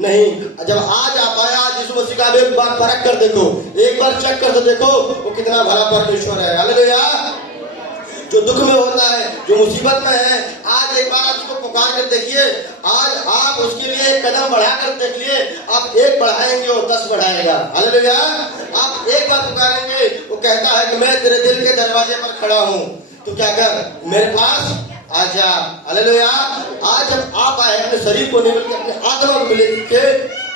नहीं। जब आज आप आया, आज यीशु मसीह का एक बार परख कर देखो, एक बार चेक कर देखो वो कितना भला परमेश्वर है। हालेलुया। जो दुख में होता है, जो मुसीबत में है, आज एक बार आप उसको पुकार कर देखिए। आज आप उसके लिए एक कदम बढ़ा कर देख लिए, आप एक बढ़ाएंगे और 10 बढ़ाएगा। हालेलुया। आप एक बार पुकारेंगे, वो कहता है कि मैं तेरे दिल के दरवाजे पर खड़ा हूँ, तो क्या कर मेरे पास आजा। हालेलुया। आज जब आप आए अपने शरीर को निकल के अपने आत्मा को मिले के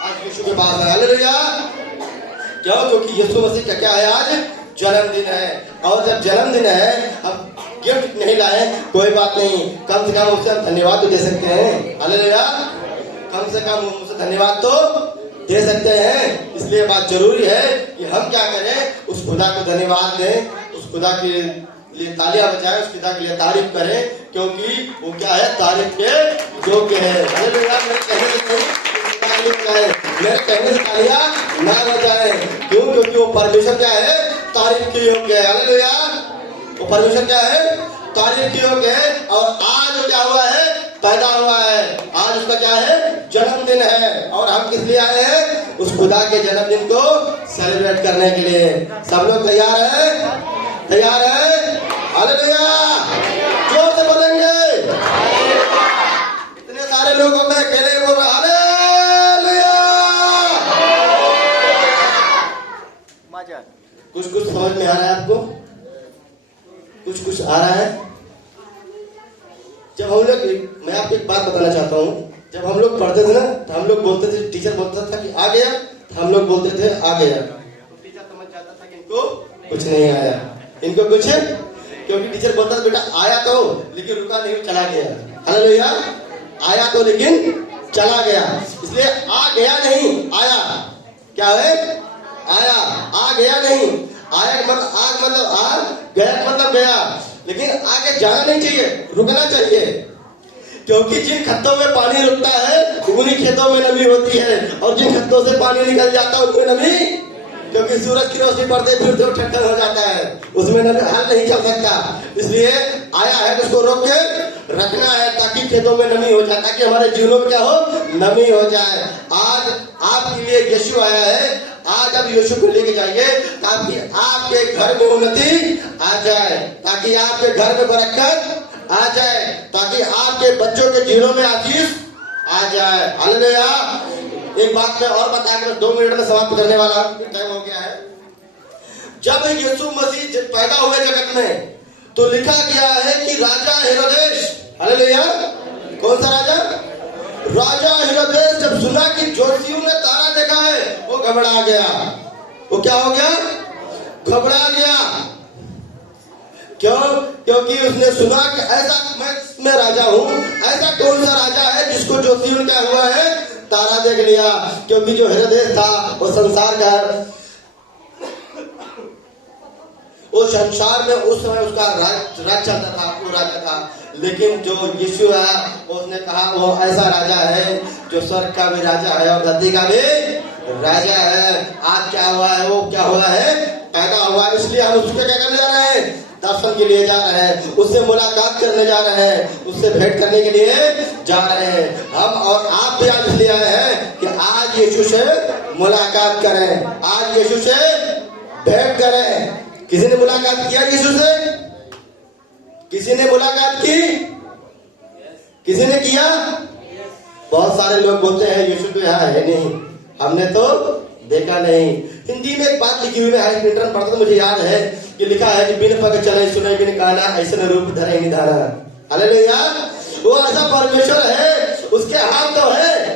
आज यीशु के पास है। हालेलुया। क्यों? क्योंकि यीशु मसीह का क्या है? आज जन्मदिन है। और जब जन्मदिन है, हम गिफ्ट नहीं लाए, कोई बात नहीं, कम से कम उससे हम धन्यवाद तो दे सकते हैं। हालेलुया। कम से कम उससे धन्यवाद तो दे सकते हैं। इसलिए बात जरूरी है कि हम क्या करें? उस खुदा को धन्यवाद दें, उस खुदा के लिए तालियां बजाएं, उस खुदा के लिए तारीफ करें, क्योंकि वो क्या है? तारीफ के योग्य है। हालेलुया। मेरे कहने से तालियां ना बजाएं। क्यों? क्योंकि वो परमेश्वर क्या है? तारीफ के योग्य है। हालेलुया। वो परमेश्वर क्या है? तारीफ के योग्य है। और आज वो क्या हुआ है? पैदा हुआ है। आज उसका क्या है? जन्मदिन है। और हम किस लिए आए हैं? उस खुदा के जन्मदिन को सेलिब्रेट करने के लिए। सब लोग तैयार है? तैयार है? हालेलुया। जोर से बोलेंगे। इतने सारे लोगों में अकेले बोल रहे हालेलुया। कुछ कुछ समझ में आ रहा है आपको? कुछ कुछ आ रहा है? जब हम लोग, मैं आपको एक बात बताना चाहता हूँ, जब हम लोग पढ़ते थे ना, तो हम लोग बोलते थे, टीचर बोलता था कि आ गया, तो हम लोग बोलते थे आ गया, तो टीचर समझ जाता था कि इनको कुछ नहीं आया, इनको कुछ, क्योंकि टीचर बोलता था बेटा आया तो, लेकिन रुका नहीं, चला गया। हालेलुया। आया तो लेकिन चला गया। इसलिए आ गया नहीं, आया। क्या है? आया। आ गया नहीं, आया मतलब आग मतलब आग, गया मतलब गया। लेकिन आगे जाना नहीं चाहिए, रुकना चाहिए, क्योंकि जिन खत्तों में पानी रुकता है उन्हीं खेतों में नमी होती है, और जिन खत्तों से पानी निकल जाता है उनमें नमी, क्योंकि सूरज की रोशनी पड़ते फिर तो ठंडा हो जाता है, उसमें नमी हाल नहीं चल सकता। इसलिए आया है तो उसको रोक के रखना है, ताकि खेतों में नमी हो जाए, ताकि हमारे जीवनों में क्या हो? नमी हो जाए। आज आपके लिए यीशु आया है। आज आप यीशु को लेके जाइए, ताकि आपके घर में उन्नति आ जाए, ताकि आपके घर में बरकत आ जाए, ताकि आपके बच्चों के जीवनों में आशीष आ जाए। हालेलुया। एक बात मैं और बता के 2 मिनट में समाप्त करने वाला, टाइम हो गया है। जब यीशु मसीह पैदा हुए जगत में, तो लिखा गया है कि राजा हेरोदेस, हालेलुया, कौन सा राजा? राजा हेरोदेस जब सुना कि ज्योतिषियों ने तारा देखा है, वो घबरा गया। वो क्या हो गया? घबरा गया। क्यों? क्योंकि उसने सुना कि ऐसा मैं राजा हूँ, ऐसा कौन सा राजा है जिसको ज्योतिषियों ने क्या हुआ है? तारा देख लिया। क्योंकि जो हेरोदेस था वो संसार का, उस संसार में उस समय उसका राज चलता था, वो राजा था। लेकिन जो यीशु है उसने कहा वो ऐसा राजा है जो स्वर्ग का भी राजा है और धरती का भी राजा है। आज क्या हुआ है? वो क्या हुआ है? पैदा हुआ है। इसलिए हम उसको क्या करने जा रहे हैं? दर्शन के लिए जा रहे हैं, उससे मुलाकात करने जा रहे हैं, उससे भेंट करने के लिए जा रहे हैं। हम और आप भी आज इसलिए आए हैं कि आज यीशु से मुलाकात करें, आज यीशु से भेंट करें। किसी ने मुलाकात किया यीशु से? किसी ने मुलाकात की? किसी ने किया? बहुत सारे लोग बोलते हैं यीशु तो यहाँ है नहीं, हमने तो देखा नहीं। हिंदी में एक बात लिखी हुई है, इंटरन पढ़ता तो मुझे याद है कि लिखा है कि बिन पग चले सुने बिन गाना, ऐसे रूप धरे निधारा। हालेलुया। वो ऐसा परमेश्वर है, उसके हाथ तो है,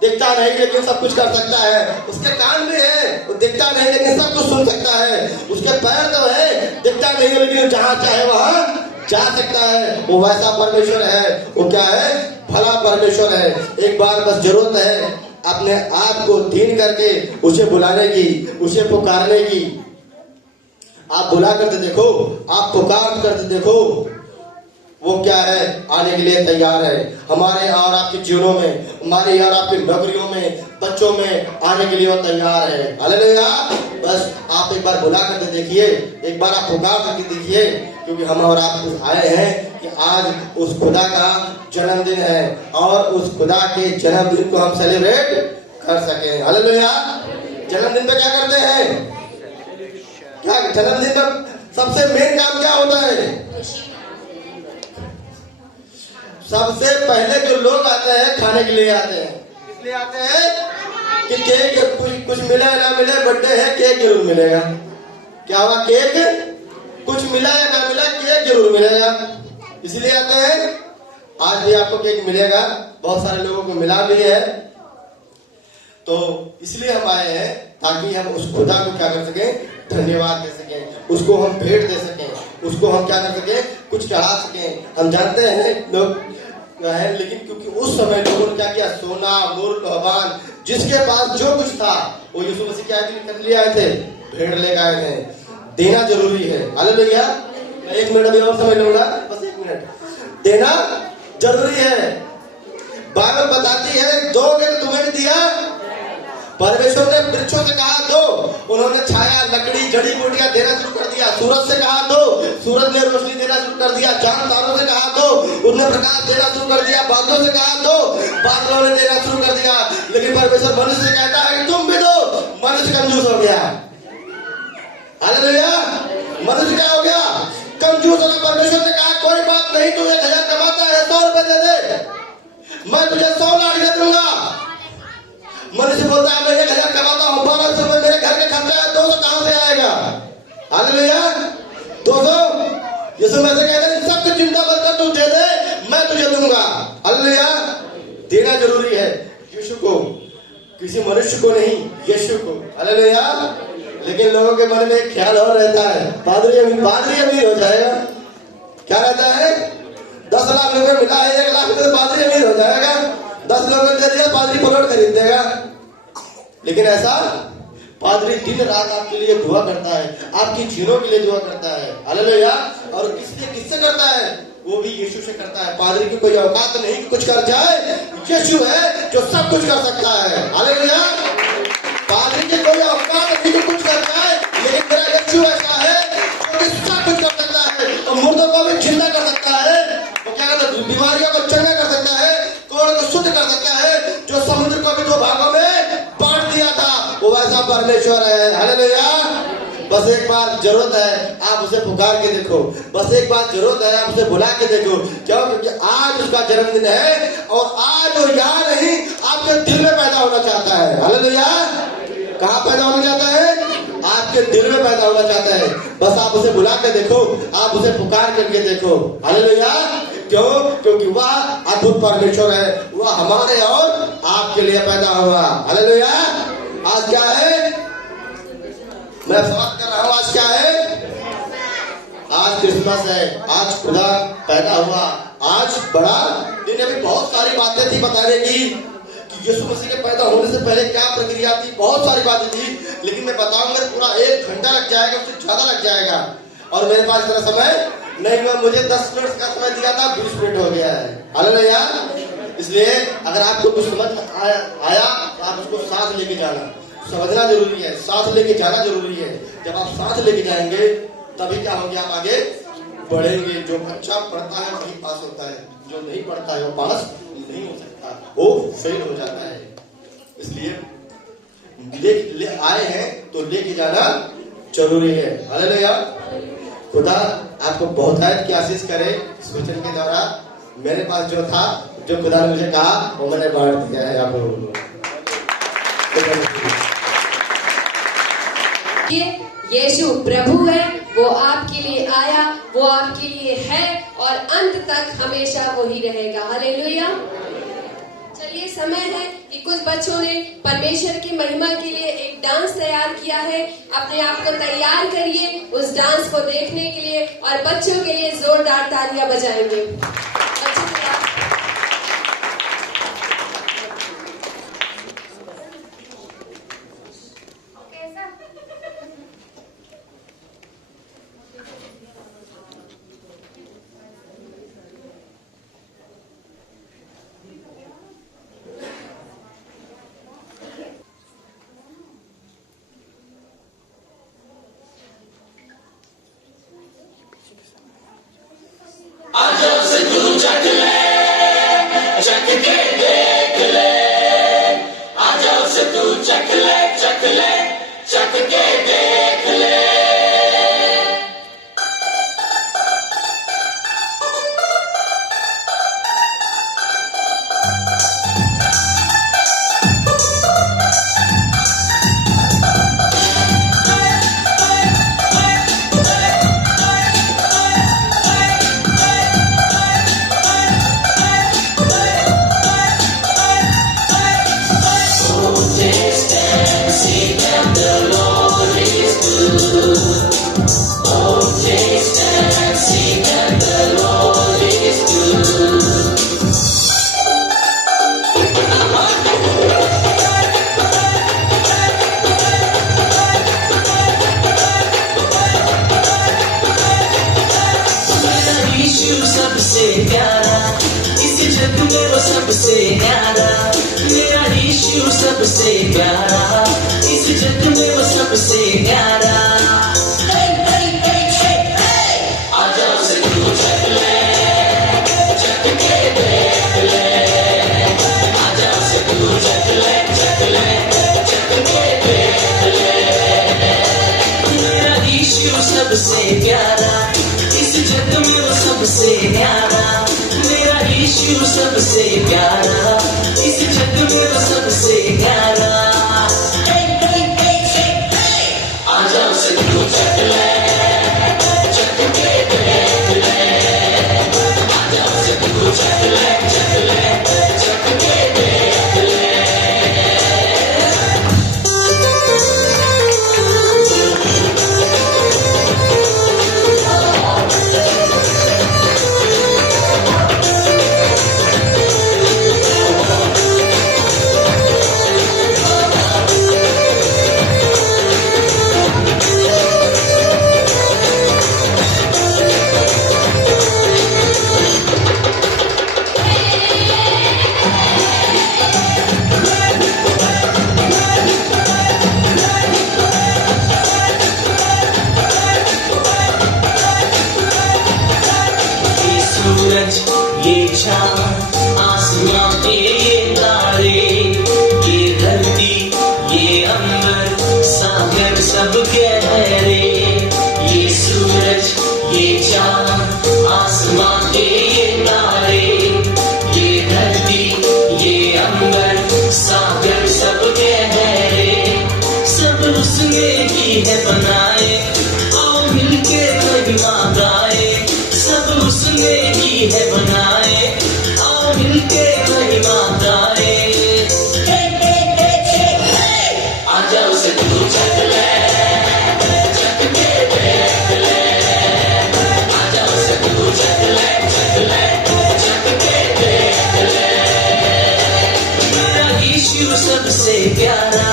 दिखता नहीं लेकिन सब कुछ कर सकता है। उसके कान भी है, वो दिखता नहीं लेकिन सब कुछ सुन सकता है। उसके पैर तो है, दिखता नहीं है, लेकिन जहाँ चाहे वहाँ जा सकता है। वो वैसा परमेश्वर है, वो क्या है? भला परमेश्वर है। एक बार बस जरूरत है अपने आप को दीन करके उसे बुलाने की, उसे पुकारने की। आप बुला करके देखो, आप पुकार करके देखो, वो क्या है? आने के लिए तैयार है। हमारे और आपके जीवनों में, हमारे और आपके नौकरियों में, बच्चों में आने के लिए वो तैयार है। हालेलुया। बस आप एक बार बुला करके देखिए, एक बार आप पुकार करके देखिए, क्योंकि हम और आप आए हैं कि आज उस खुदा का जन्मदिन है और उस खुदा के जन्मदिन को हम सेलिब्रेट कर सके। हालेलुया। जन्मदिन पे क्या करते हैं? क्या जन्मदिन पर सबसे मेन काम क्या होता है? सबसे पहले जो लोग आते हैं खाने के लिए आते हैं। इसलिए आते हैं कि केक कुछ मिले ना मिले, बर्थडे है, केक जरूर मिलेगा। क्या हुआ? केक कुछ मिला या ना मिला, केक जरूर मिलेगा, इसलिए आते हैं। आज भी आपको केक मिलेगा, बहुत सारे लोगों को मिला भी है। तो इसलिए हम आए हैं ताकि हम उस खुदा को क्या कर सकें? धन्यवाद दे सकें, उसको हम भेंट दे सकें, उसको हम क्या कर सकें? कुछ चढ़ा सकें। हम जानते हैं लोग है, लेकिन क्योंकि उस समय लोगों ने क्या किया? सोना, मूर्ख, भगवान, जिसके पास जो कुछ था वो यीशु मसीह क्या कर लिए आए थे? भेंट लेकर आए थे। देना जरूरी है। हालेलुया। मैं 1 मिनट अभी और समझ लूंगा, बस 1 मिनट। देना जरूरी है। बाइबल बताती है दोगे तो तुम्हें भी दिया। परमेश्वर ने वृक्षों से कहा दो, उन्होंने छाया, लकड़ी, जड़ी बूटियां देना शुरू कर दिया। सूरज से कहा दो, सूरज ने रोशनी देना शुरू कर दिया। चांद तारों से कहा दो, उसने प्रकाश देना शुरू कर दिया। बादलों से कहा दो, बादलों ने देना शुरू कर दिया। लेकिन परमेश्वर मनुष्य से कहता है कि तुम भी दो। मनुष्य कंजूस हो गया। हालेलुया। मनुष्य क्या हो गया? कंजूस हो गया। परमेश्वर ने कहा कोई बात नहीं, तू 1000 कमाता है, 100 रुपए दे दे, मैं तुझे 100 लाख दे दूंगा। मनुष्य बोलता है मैं 1000 कमाता हूँ, 1200 रुपए मेरे घर के खर्चा है, 200 कहां से आएगा? हालेलुया। 200 यीशु में से कहता है सब कुछ चिंता मत कर, तू दे दे, मैं तुझे दूंगा। हालेलुया। देना जरूरी है यीशु को, किसी मनुष्य को नहीं, यीशु को। हालेलुया। लेकिन लोगों के मन में एक ख्याल और रहता है, पादरी अमीर हो जाएगा। क्या रहता है? 10 लाख रुपए मिला है, 1 लाख रुपए पादरी अमीर हो जाएगा। 10 लोगों ने दे दिया, पादरी प्लॉट खरीद देगा। लेकिन ऐसा पादरी दिन रात आपके लिए दुआ करता है, आपकी जीनों के लिए दुआ करता है। हालेलुया। और किससे करता है? वो भी यीशु से करता है। पादरी की कोई औकात नहीं कि कुछ कर जाए, यीशु है जो सब कुछ कर सकता है। हालेलुया। पादरी की कोई औकात नहीं कि कुछ कर जाए, लेकिन मेरा यीशु ऐसा है जो सब कुछ कर सकता है। और मुर्दों को भी जिंदा कर सकता है, वो क्या कहता है? बीमारियों को चंगा कर सकता है, कोड़ को शुद्ध कर सकता है। जो समुद्र को भी 2 भागों में बांट दिया था, वो वैसा परमेश्वर है। हालेलुया। बस एक बार जरूरत है आप उसे पुकार के देखो, बस एक बार जरूरत है आप उसे बुला के देखो। क्यों? क्योंकि आज उसका जन्मदिन है और आज वो यहाँ नहीं, आपके दिल में पैदा होना चाहता है। हालेलुया। कहाँ पैदा होना चाहता है? आपके दिल में पैदा होना चाहता है। बस आप उसे बुला के देखो, आप उसे पुकार करके देखो। हालेलुया। क्यों? क्योंकि वह अद्भुत परमेश्वर है, वह हमारे और आपके लिए पैदा हुआ। हालेलुया। आज क्या है? मैं बात कर रहा हूँ, आज क्या है? आज क्रिसमस है, आज खुदा पैदा हुआ, आज बड़ा दिन। अभी बहुत सारी बातें थी बताने की कि यीशु मसीह के पैदा होने से पहले क्या प्रक्रिया थी, बहुत सारी बातें थी, लेकिन मैं बताऊंगा पूरा 1 घंटा लग जाएगा, उससे ज्यादा लग जाएगा। और मेरे पास इतना समय नहीं हुआ, मुझे 10 मिनट का समय दिया था, 20 मिनट हो गया है। हालेलुया। इसलिए अगर आपको कुछ समझ आया तो आप उसको साथ लेके जाना, समझना जरूरी है, साथ लेके जाना जरूरी है। जब आप साथ लेके जाएंगे तभी क्या होंगे? आप आगे बढ़ेंगे। जो अच्छा पढ़ता है वही पास होता है, जो नहीं पढ़ता है वो पास नहीं हो सकता, वो फेल हो जाता है। इसलिए ले आए हैं तो लेके जाना जरूरी है। हालेलुया। खुदा आपको बहुत की आशीष करे इस वचन के द्वारा। मेरे पास जो था, जो खुदा ने मुझे कहा, वो मैंने बांट दिया है आप लोगों को। यीशु प्रभु है, वो आपके लिए आया, वो आपके लिए है और अंत तक हमेशा वही रहेगा। हालेलुया। चलिए समय है कि कुछ बच्चों ने परमेश्वर की महिमा के लिए एक डांस तैयार किया है। अपने आप को तैयार करिए उस डांस को देखने के लिए और बच्चों के लिए जोरदार तालियां बजाएंगे। बच्चों के लिए सबसे प्यारा, इस जग में वो सबसे न्यारा। मेरा यीशु सबसे प्यारा, इस जग में वो सबसे न्यारा। आ जाओ से तू चख ले, चख के देख ले। आ जाओ से तू चख ले, चख ले, चख के देख ले। मेरा यीशु सबसे प्यारा, इस जग में वो सबसे न्यारा। मेरा यीशु सबसे प्यारा, इस जग में वो सबसे न्यारा। आ जाओ से तू चख ले, चख के देख ले। आ जाओ से तू चख ले, चख ले, चख के देख ले। ये चाँद, आसमां के ये तारे, ये धरती, ये अंबर, सागर सब गहरे। ये सूरज, ये चाँद, आसमां के ये तारे, ये धरती, ये अंबर, सागर सब गहरे। सब उसने ही है बनाए, आओ मिलके महिमा गाए। सब उसने ही है बनाए, आओ मिलके महिमा गाए। आ जाओ से तू चख ले, चख के देख ले। आ जाओ से तू चख ले, चख ले, चख के देख ले। मेरा यीशु सबसे प्यारा,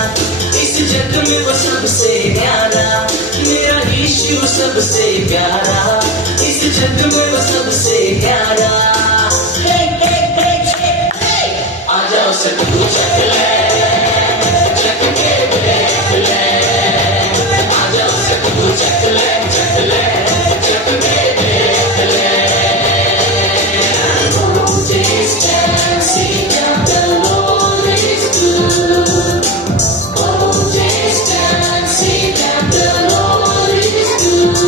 इस जग में वो सबसे न्यारा। मेरा यीशु सबसे प्यारा, इस जग में वो सबसे न्यारा। आ जाओ से तू चख ले, चख के देख ले। आ जाओ से तू चख ले, चख ले, चख के देख ले। Oh, taste and see that the Lord is good. Oh, taste and see that the Lord is good.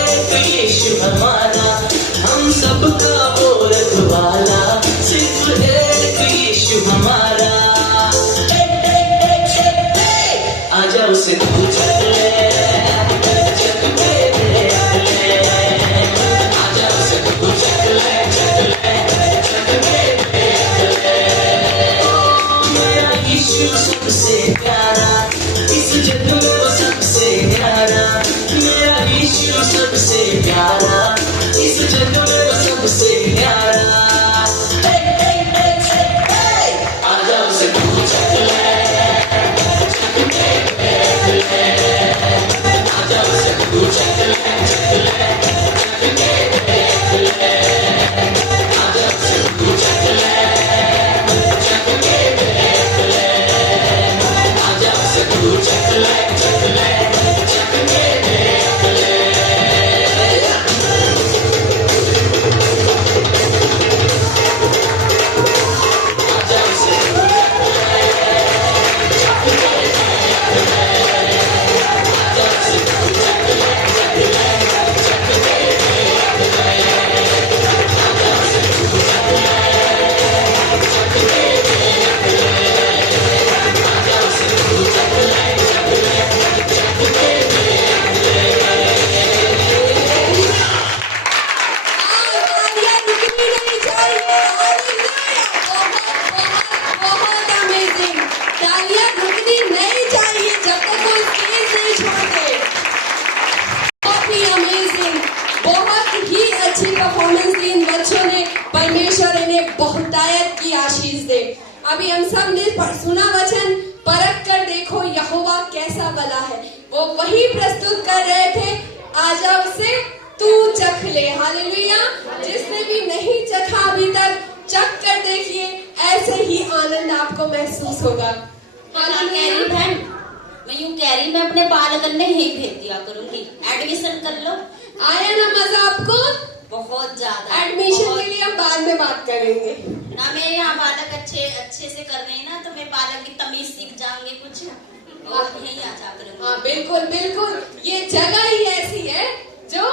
एक यीशु हमारा, हम सबका वो रखवाला, सिर्फ एक यीशु हमारा। आजा उसे तू चख ले, चख के देख ले, आजा उसे तू चख ले, चख ले, चख के देख ले। मेरा यीशु सबसे प्यारा, इस जग में वो सबसे प्यारा, मेरा यीशु सबसे प्यारा, इस जग में वो सबसे प्यारा। आजा उसे तू चख ले, चख के देख ले, आजा उसे तू चख ले, चख ले, चख के देख ले, आजा उसे तू चख ले, चख के देख ले, आजा उसे तू चख ले, चख ले, चख के देख ले। आजा उसे तू चख ले, चख के देख ले, आजा उसे तू चख ले, चख ले, चख के देख ले, आजा उसे तू चख ले, चख के देख ले, आजा उसे तू चख ले, चख ले, चख के देख ले। तालियां रुकनी नहीं चाहिए। बहुत अमेजिंग। तालियां रुकनी नहीं चाहिए जब तक वो स्टेज नहीं छोड़ते। बहुत ही अमेजिंग, बहुत ही अच्छी परफॉर्मेंस दी इन बच्चों ने। परमेश्वर इन्हें बहुतायत की आशीष दे। अभी हम सब ने सुना वचन, परख कर देखो यहोवा कैसा भला है। वो वही प्रस्तुत कर रहे थे, आजा उसे तू चख ले। हालेलुया। जिसने भी नहीं चखा अभी तक, चख कर देखिए, ऐसे ही आनंद आपको महसूस होगा। कैरी बहन, मैं यूं कह रही, मैं अपने बाल करने ही भेज दिया करूंगी, एडमिशन कर लो। आया ना मजा आपको? बहुत ज्यादा एडमिशन बहुत। के लिए हम बाद में बात करेंगे। ना मेरे यहाँ बालक अच्छे से कर रहे हैं ना, तो मेरे बालक की तमीज सीख जाएंगे कुछ, और यही आ जा करूंगी। हाँ बिल्कुल बिल्कुल, ये जगह ही ऐसी है जो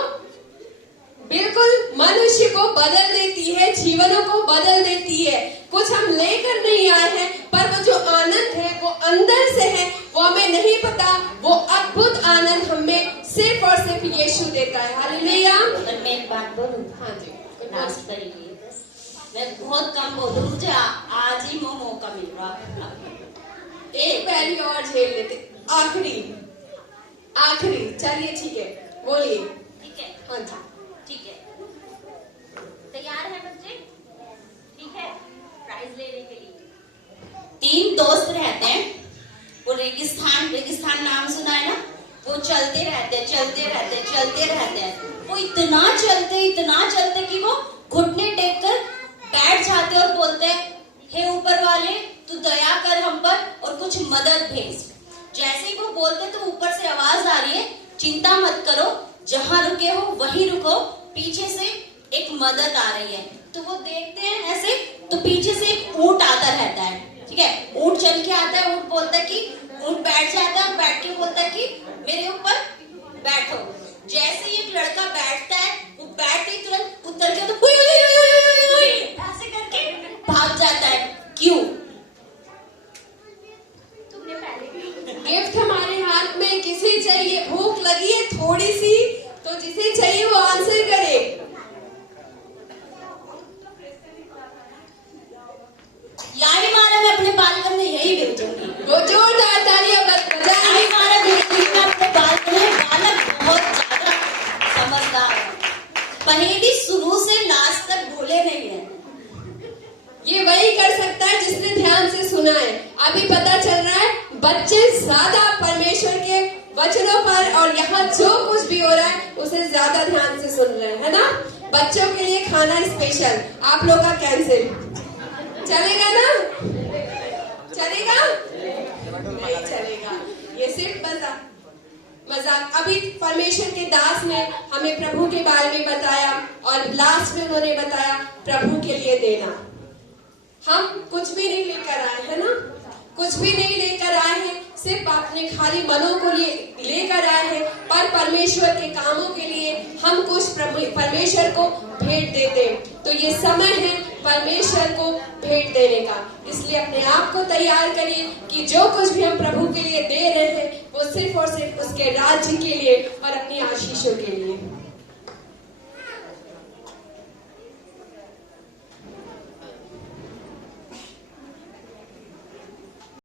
बिल्कुल मनुष्य को बदल देती है, जीवनों को बदल देती है। कुछ हम लेकर नहीं आए हैं, पर वो जो आनंद है वो अंदर से है, वो हमें नहीं पता। वो अद्भुत आनंद हमें सिर्फ और सिर्फ यीशु देता है। हालेलुया। अगर मैं एक बात बोलूं, हाँ जी, नाश करिए बस। मैं बहुत कम बोलूं, मुझे आज ही मौका मिल रहा। एक पैरी और झेल लेते, आखिरी चलिए ठीक है, बोलिए। ठीक है, हाँ जी, ठीक है, तैयार है बच्चे? ठीक है, प्राइज लेने के लिए 3 दोस्त रहते हैं। वो रेगिस्तान नाम सुना है ना? वो चलते रहते हैं। वो इतना चलते कि वो घुटने टेक कर बैठ जाते और बोलते हैं, हे ऊपर वाले, तू दया कर हम पर और कुछ मदद भेज। जैसे ही वो बोलते तो ऊपर से आवाज आ रही है, चिंता मत करो, जहां रुके हो वहीं रुको, पीछे से एक मदद आ रही है। तो वो देखते हैं ऐसे, तो पीछे से एक ऊंट आता रहता है। ठीक है, ऊंट चल के आता है, ऊंट बोलता है कि ऊंट बैठ जाता है और बैठ के बोलता है कि मेरे ऊपर बैठो। जैसे ही एक लड़का बैठता है, वो बैठते ही तुरंत उतर के तो हुई, ऐसे करके भाग जाता है। क्यों? तुमने पहले गिफ्ट हमारे हाथ में, किसे चाहिए? भूख लगी है थोड़ी सी, तो जिसे चाहिए वो आंसर करे। यारी मारा, मैं अपने बालकन में यही भेजूंगी। वो जोरदार तालियां बजाएंगे। यारी मारा भेजूंगी मैं अपने बालकन में। बालक बहुत ज्यादा समझदार है, पहेली शुरू से लास्ट तक भूले नहीं है। ये वही कर सकता है जिसने ध्यान से सुना है। अभी पता चल रहा है बच्चे ज्यादा परमेश्वर के वचनों पर और यहाँ जो कुछ भी हो रहा है उसे ज्यादा ध्यान से सुन रहे हैं, है ना? बच्चों के लिए खाना स्पेशल, आप लोग का कैंसिल चलेगा ना? चलेगा? नहीं चलेगा, ये सिर्फ मजाक। अभी परमेश्वर के दास ने हमें प्रभु के बारे में बताया और लास्ट में उन्होंने बताया प्रभु के लिए देना। हम कुछ भी नहीं लेकर आए, है ना? कुछ भी नहीं लेकर आए हैं, सिर्फ अपने खाली मनों को लेकर आए हैं, पर परमेश्वर के कामों के लिए हम कुछ परमेश्वर को भेंट देते हैं। तो ये समय है परमेश्वर को भेंट देने का, इसलिए अपने आप को तैयार करिए कि जो कुछ भी हम प्रभु के लिए दे रहे हैं वो सिर्फ और सिर्फ उसके राज्य के लिए और अपनी आशीषों के लिए।